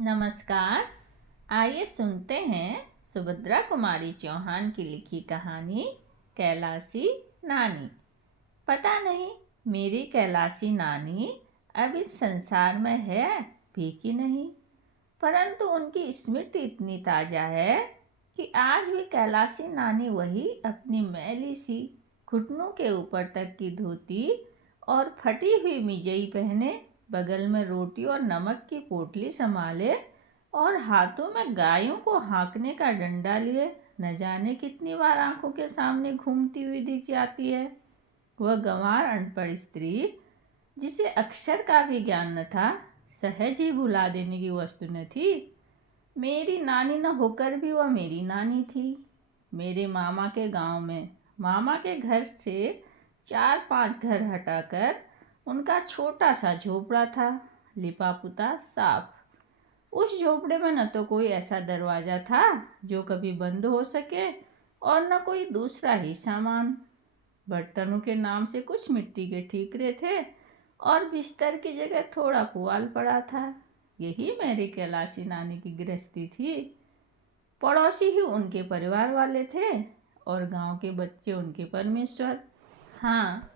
नमस्कार। आइए सुनते हैं सुभद्रा कुमारी चौहान की लिखी कहानी कैलासी नानी। पता नहीं मेरी कैलासी नानी अब इस संसार में है भी कि नहीं, परंतु उनकी स्मृति इतनी ताजा है कि आज भी कैलासी नानी वही अपनी मैली सी घुटनों के ऊपर तक की धोती और फटी हुई मिजई पहने, बगल में रोटी और नमक की पोटली संभाले और हाथों में गायों को हाँकने का डंडा लिए न जाने कितनी बार आंखों के सामने घूमती हुई दिख जाती है। वह गंवार अनपढ़ स्त्री जिसे अक्षर का भी ज्ञान न था, सहज ही भुला देने की वस्तु न थी। मेरी नानी न होकर भी वह मेरी नानी थी। मेरे मामा के गांव में मामा के घर से 4-5 घर हटाकर उनका छोटा सा झोपड़ा था, लिपा पुता साफ। उस झोपड़े में न तो कोई ऐसा दरवाज़ा था जो कभी बंद हो सके और न कोई दूसरा ही सामान। बर्तनों के नाम से कुछ मिट्टी के ठीकरे थे और बिस्तर की जगह थोड़ा पुआल पड़ा था। यही मेरी कैलासी नानी की गृहस्थी थी। पड़ोसी ही उनके परिवार वाले थे और गांव के बच्चे उनके परमेश्वर। हाँ,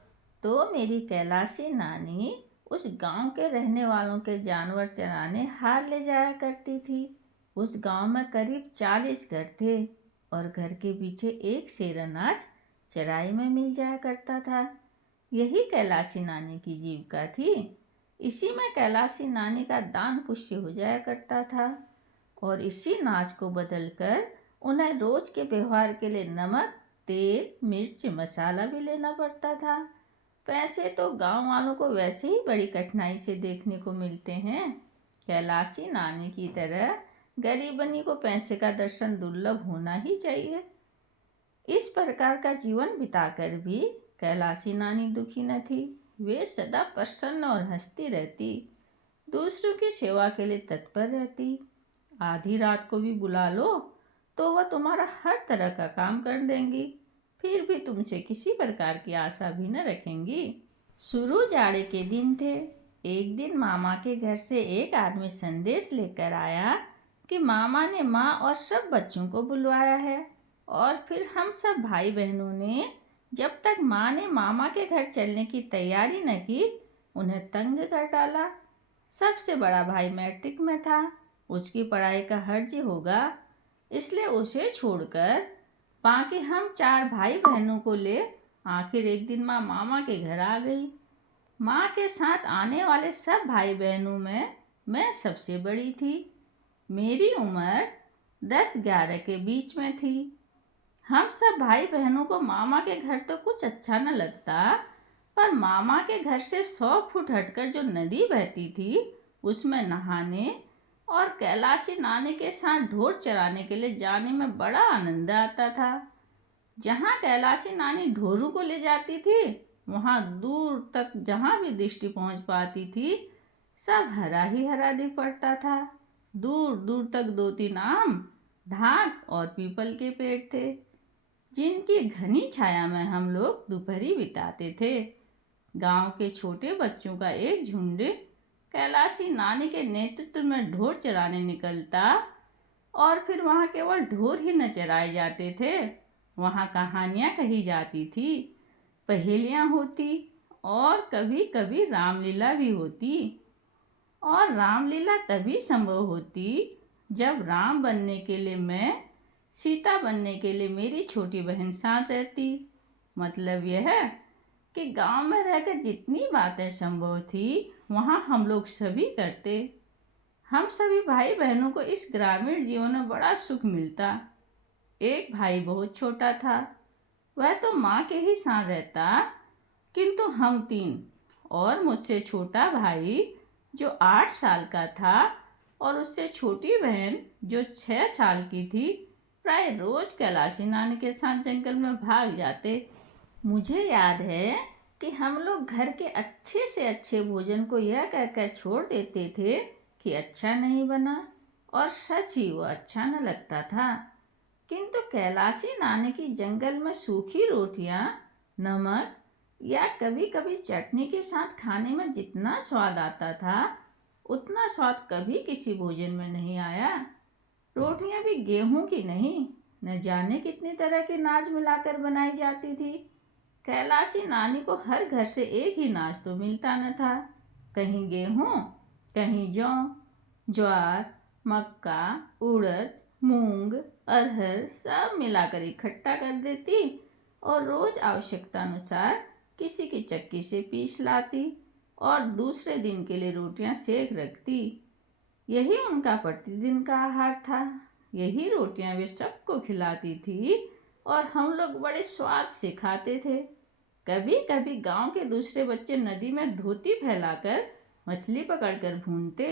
तो मेरी कैलासी नानी उस गांव के रहने वालों के जानवर चराने हार ले जाया करती थी। उस गांव में करीब 40 घर थे और घर के पीछे एक सेर अनाज चराई में मिल जाया करता था। यही कैलासी नानी की जीविका थी। इसी में कैलासी नानी का दान पुण्य हो जाया करता था और इसी नाज को बदलकर उन्हें रोज के व्यवहार के लिए नमक, तेल, मिर्च, मसाला भी लेना पड़ता था। पैसे तो गांव वालों को वैसे ही बड़ी कठिनाई से देखने को मिलते हैं। कैलासी नानी की तरह गरीबनी को पैसे का दर्शन दुर्लभ होना ही चाहिए। इस प्रकार का जीवन बिताकर भी कैलासी नानी दुखी न थी। वे सदा प्रसन्न और हंसती रहती, दूसरों की सेवा के लिए तत्पर रहती। आधी रात को भी बुला लो तो वह तुम्हारा हर तरह का काम कर देंगी, फिर भी तुमसे किसी प्रकार की आशा भी न रखेंगी। शुरू जाड़े के दिन थे। एक दिन मामा के घर से एक आदमी संदेश लेकर आया कि मामा ने माँ और सब बच्चों को बुलवाया है और फिर हम सब भाई बहनों ने जब तक माँ ने मामा के घर चलने की तैयारी न की उन्हें तंग कर डाला। सबसे बड़ा भाई मैट्रिक में था, उसकी पढ़ाई का हर्ज होगा, इसलिए उसे छोड़कर बाकी हम 4 भाई बहनों को ले आखिर एक दिन माँ मामा के घर आ गई। माँ के साथ आने वाले सब भाई बहनों में मैं सबसे बड़ी थी। मेरी उम्र 10-11 के बीच में थी। हम सब भाई बहनों को मामा के घर तो कुछ अच्छा न लगता, पर मामा के घर से 100 फुट हटकर जो नदी बहती थी उसमें नहाने और कैलासी नानी के साथ ढोर चराने के लिए जाने में बड़ा आनंद आता था। जहाँ कैलासी नानी ढोरू को ले जाती थी वहाँ दूर तक जहाँ भी दृष्टि पहुँच पाती थी सब हरा ही हरा दिख पड़ता था। दूर दूर तक 2-3 आम, ढाक और पीपल के पेड़ थे जिनकी घनी छाया में हम लोग दोपहरी बिताते थे। गांव के छोटे बच्चों का एक झुंड कैलासी नानी के नेतृत्व में ढोर चराने निकलता और फिर वहाँ केवल ढोर ही न चराए जाते थे, वहाँ कहानियाँ कही जाती थी, पहेलियाँ होती और कभी कभी रामलीला भी होती। और रामलीला तभी संभव होती जब राम बनने के लिए मैं, सीता बनने के लिए मेरी छोटी बहन साथ रहती। मतलब यह है कि गांव में रहकर जितनी बातें संभव थी वहाँ हम लोग सभी करते। हम सभी भाई बहनों को इस ग्रामीण जीवन में बड़ा सुख मिलता। एक भाई बहुत छोटा था, वह तो माँ के ही साथ रहता, किंतु हम 3 और मुझसे छोटा भाई जो 8 साल का था और उससे छोटी बहन जो 6 साल की थी प्राय रोज कैलासी नानी के साथ जंगल में भाग जाते। मुझे याद है कि हम लोग घर के अच्छे से अच्छे भोजन को यह कहकर छोड़ देते थे कि अच्छा नहीं बना, और सच ही वो अच्छा न लगता था। किंतु कैलासी नानी की जंगल में सूखी रोटियां, नमक या कभी कभी चटनी के साथ खाने में जितना स्वाद आता था उतना स्वाद कभी किसी भोजन में नहीं आया। रोटियां भी गेहूं की नहीं, न जाने कितनी तरह के नाज मिलाकर बनाई जाती थी। कैलाशी नानी को हर घर से एक ही नाज तो मिलता न था। कहीं गेहूं, कहीं जौ, ज्वार, मक्का, उड़द, मूंग, अरहर सब मिलाकर इकट्ठा कर देती और रोज आवश्यकता अनुसार किसी की चक्की से पीस लाती और दूसरे दिन के लिए रोटियां सेक रखती। यही उनका प्रतिदिन का आहार था। यही रोटियां वे सबको खिलाती थी और हम लोग बड़े स्वाद से खाते थे। कभी कभी गांव के दूसरे बच्चे नदी में धोती फैलाकर मछली पकड़कर भूनते।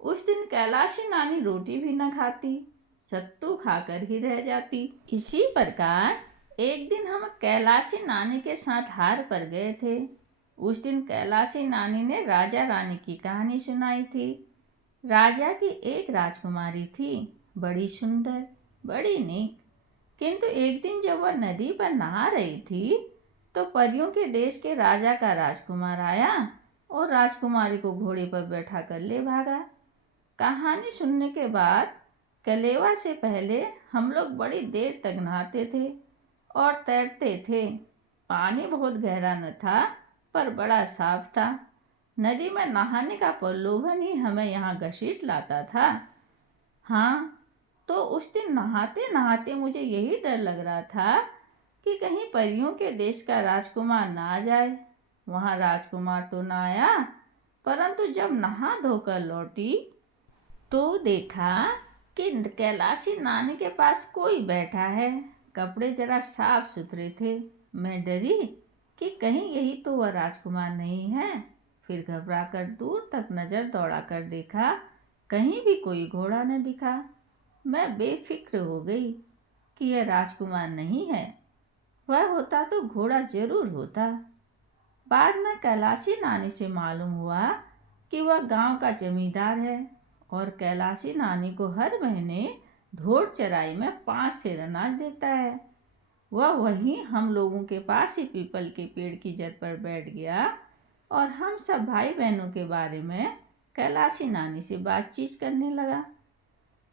उस दिन कैलाशी नानी रोटी भी न खाती, सत्तू खाकर ही रह जाती। इसी प्रकार एक दिन हम कैलाशी नानी के साथ हार पर गए थे। उस दिन कैलाशी नानी ने राजा रानी की कहानी सुनाई थी। राजा की एक राजकुमारी थी, बड़ी सुंदर, बड़ी नेक। किंतु एक दिन जब वह नदी पर नहा रही थी तो परियों के देश के राजा का राजकुमार आया और राजकुमारी को घोड़े पर बैठा कर ले भागा। कहानी सुनने के बाद कलेवा से पहले हम लोग बड़ी देर तक नहाते थे और तैरते थे। पानी बहुत गहरा न था पर बड़ा साफ था। नदी में नहाने का प्रलोभन ही हमें यहाँ घसीट लाता था। हाँ, तो उस दिन नहाते नहाते मुझे यही डर लग रहा था कि कहीं परियों के देश का राजकुमार ना आ जाए। वहाँ राजकुमार तो ना आया, परंतु जब नहा धोकर लौटी तो देखा कि कैलाशी नानी के पास कोई बैठा है। कपड़े जरा साफ सुथरे थे। मैं डरी कि कहीं यही तो वह राजकुमार नहीं है। फिर घबराकर दूर तक नजर दौड़ाकर देखा, कहीं भी कोई घोड़ा न दिखा। मैं बेफिक्र हो गई कि यह राजकुमार नहीं है। वह होता तो घोड़ा जरूर होता। बाद में कैलाशी नानी से मालूम हुआ कि वह गांव का जमींदार है और कैलाशी नानी को हर महीने ढोर चराई में 5 सेर अनाज देता है। वह वहीं हम लोगों के पास ही पीपल के पेड़ की जड़ पर बैठ गया और हम सब भाई बहनों के बारे में कैलाशी नानी से बातचीत करने लगा।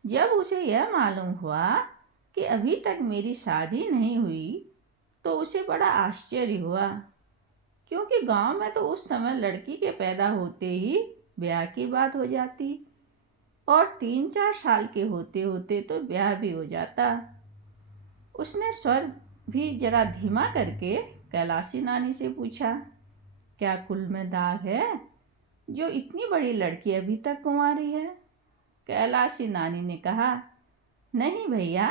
जब उसे यह मालूम हुआ कि अभी तक मेरी शादी नहीं हुई तो उसे बड़ा आश्चर्य हुआ, क्योंकि गांव में तो उस समय लड़की के पैदा होते ही ब्याह की बात हो जाती और 3-4 साल के होते होते तो ब्याह भी हो जाता। उसने स्वर भी जरा धीमा करके कैलाशी नानी से पूछा, क्या कुल में दाग है जो इतनी बड़ी लड़की अभी तक कुंवारी है? कैलाशी नानी ने कहा, नहीं भैया,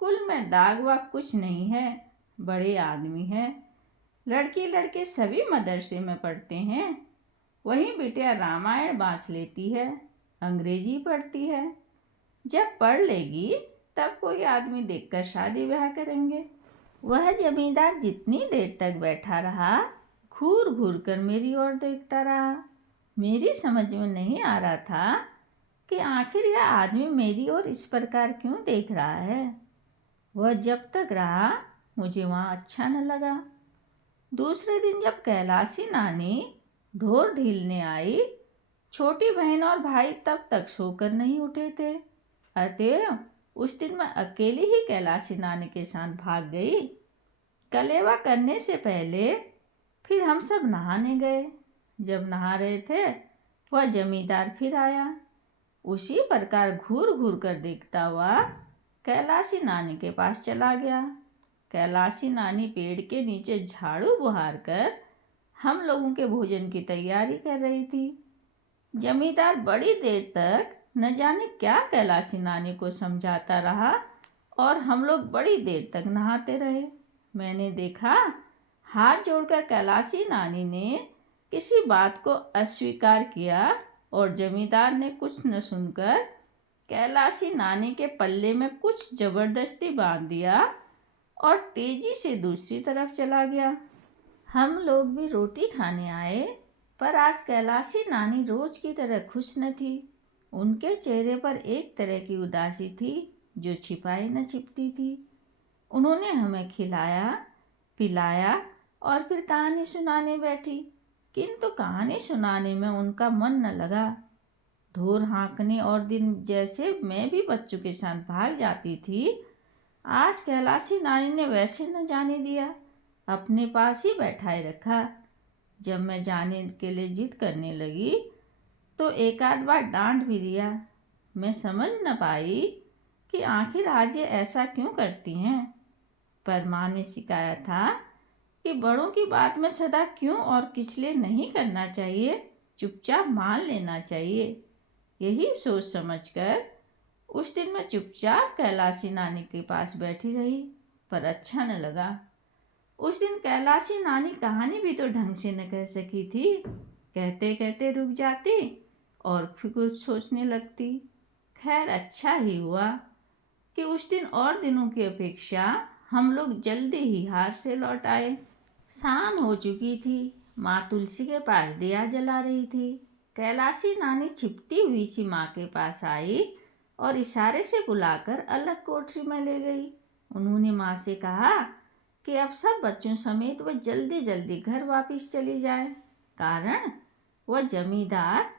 कुल में दाग वा कुछ नहीं है। बड़े आदमी हैं। लड़की लड़के सभी मदरसे में पढ़ते हैं। वहीं बिटिया रामायण बाँच लेती है, अंग्रेजी पढ़ती है। जब पढ़ लेगी तब कोई आदमी देखकर शादी ब्याह करेंगे। वह जमींदार जितनी देर तक बैठा रहा घूर घूर कर मेरी ओर देखता रहा। मेरी समझ में नहीं आ रहा था कि आखिर यह आदमी मेरी ओर इस प्रकार क्यों देख रहा है। वह जब तक रहा मुझे वहाँ अच्छा न लगा। दूसरे दिन जब कैलाशी नानी ढोर ढीलने आई, छोटी बहन और भाई तब तक सोकर नहीं उठे थे। अतएव उस दिन मैं अकेली ही कैलाशी नानी के साथ भाग गई। कलेवा करने से पहले फिर हम सब नहाने गए। जब नहा रहे थे वह जमींदार फिर आया। उसी प्रकार घूर घूर कर देखता हुआ कैलाशी नानी के पास चला गया। कैलाशी नानी पेड़ के नीचे झाड़ू बुहार कर हम लोगों के भोजन की तैयारी कर रही थी। जमींदार बड़ी देर तक न जाने क्या कैलाशी नानी को समझाता रहा और हम लोग बड़ी देर तक नहाते रहे। मैंने देखा हाथ जोड़कर कैलाशी नानी ने किसी बात को अस्वीकार किया और जमींदार ने कुछ न सुनकर कैलाशी नानी के पल्ले में कुछ जबरदस्ती बांध दिया और तेजी से दूसरी तरफ चला गया। हम लोग भी रोटी खाने आए, पर आज कैलाशी नानी रोज की तरह खुश न थी। उनके चेहरे पर एक तरह की उदासी थी जो छिपाई न छिपती थी। उन्होंने हमें खिलाया, पिलाया और फिर कहानी सुनाने बैठी। किंतु कहानी सुनाने में उनका मन न लगा। ढोर हाँकने और दिन जैसे मैं भी बच्चों के साथ भाग जाती थी, आज कैलाशी नानी ने वैसे न जाने दिया, अपने पास ही बैठाए रखा। जब मैं जाने के लिए जिद करने लगी तो एक आध बार डांट भी दिया। मैं समझ न पाई कि आखिर आज ये ऐसा क्यों करती हैं, पर माँ ने सिखाया था कि बड़ों की बात में सदा क्यों और किस लिए नहीं करना चाहिए, चुपचाप मान लेना चाहिए। यही सोच समझकर उस दिन मैं चुपचाप कैलाशी नानी के पास बैठी रही, पर अच्छा न लगा। उस दिन कैलाशी नानी कहानी भी तो ढंग से न कह सकी थी। कहते कहते रुक जाती और फिर कुछ सोचने लगती। खैर अच्छा ही हुआ कि उस दिन और दिनों की अपेक्षा हम लोग जल्दी ही हार से लौट आए। शाम हो चुकी थी। माँ तुलसी के पास दिया जला रही थी। कैलाशी नानी छिपती हुई सी माँ के पास आई और इशारे से बुलाकर अलग कोठरी में ले गई। उन्होंने माँ से कहा कि अब सब बच्चों समेत वह जल्दी जल्दी घर वापस चली जाए, कारण वह जमींदार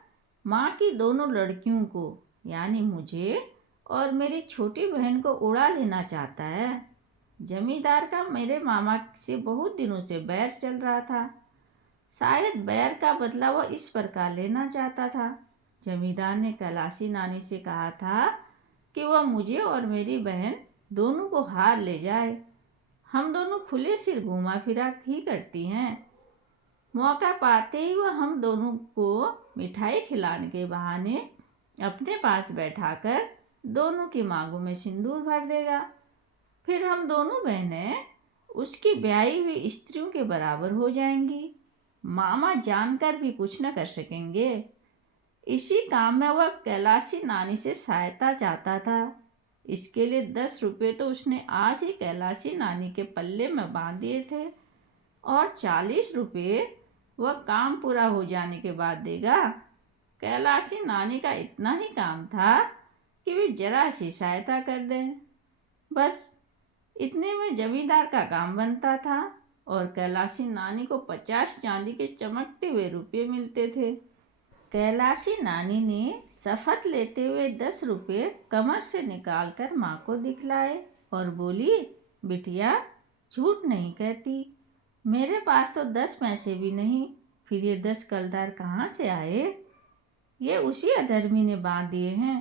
माँ की दोनों लड़कियों को यानी मुझे और मेरी छोटी बहन को उड़ा लेना चाहता है। जमींदार का मेरे मामा से बहुत दिनों से बैर चल रहा था। शायद बैर का बदला वह इस प्रकार लेना चाहता था। जमींदार ने कैलाशी नानी से कहा था कि वह मुझे और मेरी बहन दोनों को हार ले जाए। हम दोनों खुले सिर घूमा फिरा ही करती हैं। मौका पाते ही वह हम दोनों को मिठाई खिलाने के बहाने अपने पास बैठाकर दोनों की मांगों में सिंदूर भर देगा। फिर हम दोनों बहनें उसकी ब्याही हुई स्त्रियों के बराबर हो जाएंगी। मामा जानकर भी कुछ न कर सकेंगे। इसी काम में वह कैलाशी नानी से सहायता चाहता था। इसके लिए 10 रुपये तो उसने आज ही कैलाशी नानी के पल्ले में बांध दिए थे और 40 रुपये वह काम पूरा हो जाने के बाद देगा। कैलाशी नानी का इतना ही काम था कि वे जरा सी सहायता कर दें। बस इतने में जमींदार का काम बनता था और कैलाशी नानी को 50 चांदी के चमकते हुए रुपये मिलते थे। कैलाशी नानी ने शपथ लेते हुए 10 रुपये कमर से निकालकर माँ को दिखलाए और बोली, बिटिया झूठ नहीं कहती, मेरे पास तो 10 पैसे भी नहीं, फिर ये 10 कलदार कहाँ से आए? ये उसी अधर्मी ने बांध दिए हैं।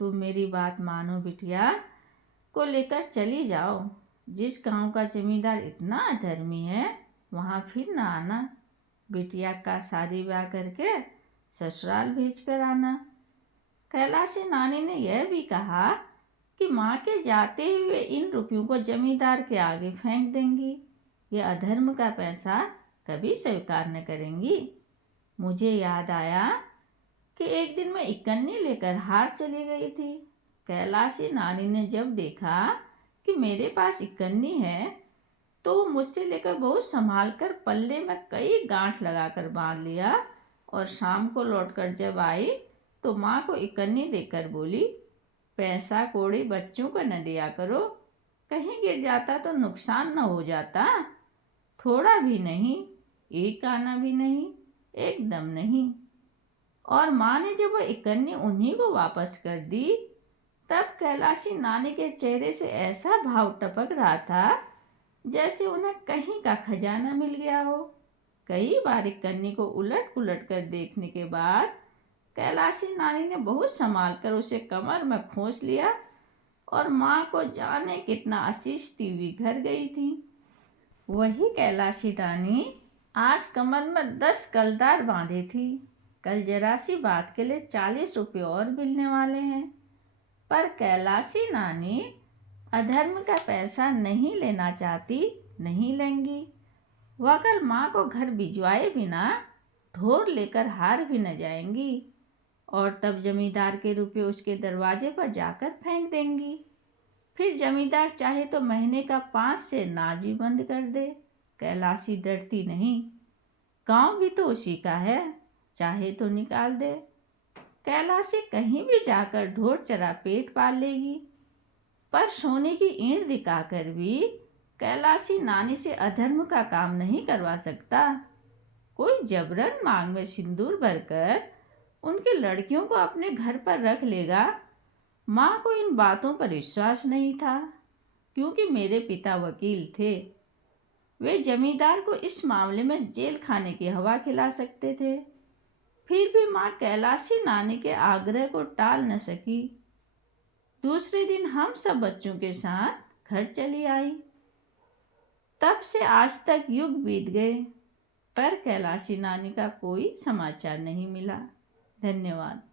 तुम मेरी बात मानो बिटिया, को लेकर चली जाओ। जिस गांव का जमींदार इतना अधर्मी है वहाँ फिर ना आना। बिटिया का शादी ब्याह करके ससुराल भेज कर आना। कैलाशी नानी ने यह भी कहा कि माँ के जाते हुए इन रुपयों को जमींदार के आगे फेंक देंगी। यह अधर्म का पैसा कभी स्वीकार न करेंगी। मुझे याद आया कि एक दिन मैं इकन्नी लेकर हार चली गई थी। कैलाशी नानी ने जब देखा कि मेरे पास इकन्नी है तो वो मुझसे लेकर बहुत संभाल कर पल्ले में कई गांठ लगाकर बांध लिया और शाम को लौटकर जब आई तो माँ को इकन्नी देकर बोली, पैसा कौड़ी बच्चों को न दिया करो, कहीं गिर जाता तो नुकसान न हो जाता। थोड़ा भी नहीं, एक आना भी नहीं, एकदम नहीं। और माँ ने जब वह इकन्नी उन्हीं को वापस कर दी तब कैलाशी नानी के चेहरे से ऐसा भाव टपक रहा था जैसे उन्हें कहीं का खजाना मिल गया हो। कई बार इकन्नी को उलट पुलट कर देखने के बाद कैलाशी नानी ने बहुत संभाल कर उसे कमर में खोस लिया और माँ को जाने कितना आशीषती हुई घर गई थी। वही कैलाशी रानी आज कमर में 10 कलदार बांधे थी। कल जरा सी बात के लिए 40 रुपये और मिलने वाले हैं। पर कैलाशी नानी अधर्म का पैसा नहीं लेना चाहती, नहीं लेंगी। वह कल माँ को घर भिजवाए बिना ढोर लेकर हार भी न जाएंगी और तब जमींदार के रुपये उसके दरवाजे पर जाकर फेंक देंगी। फिर जमींदार चाहे तो महीने का 5 से नाज भी बंद कर दे, कैलाशी डरती नहीं। गांव भी तो उसी का है, चाहे तो निकाल दे। कैलाशी कहीं भी जाकर ढोर चरा पेट पाल लेगी। पर सोने की ईंट दिखाकर भी कैलाशी नानी से अधर्म का काम नहीं करवा सकता। कोई जबरन मांग में सिंदूर भरकर उनकी लड़कियों को अपने घर पर रख लेगा। माँ को इन बातों पर विश्वास नहीं था, क्योंकि मेरे पिता वकील थे। वे जमींदार को इस मामले में जेल खाने की हवा खिला सकते थे। फिर भी माँ कैलाशी नानी के आग्रह को टाल न सकी। दूसरे दिन हम सब बच्चों के साथ घर चली आई। तब से आज तक युग बीत गए, पर कैलाशी नानी का कोई समाचार नहीं मिला। धन्यवाद।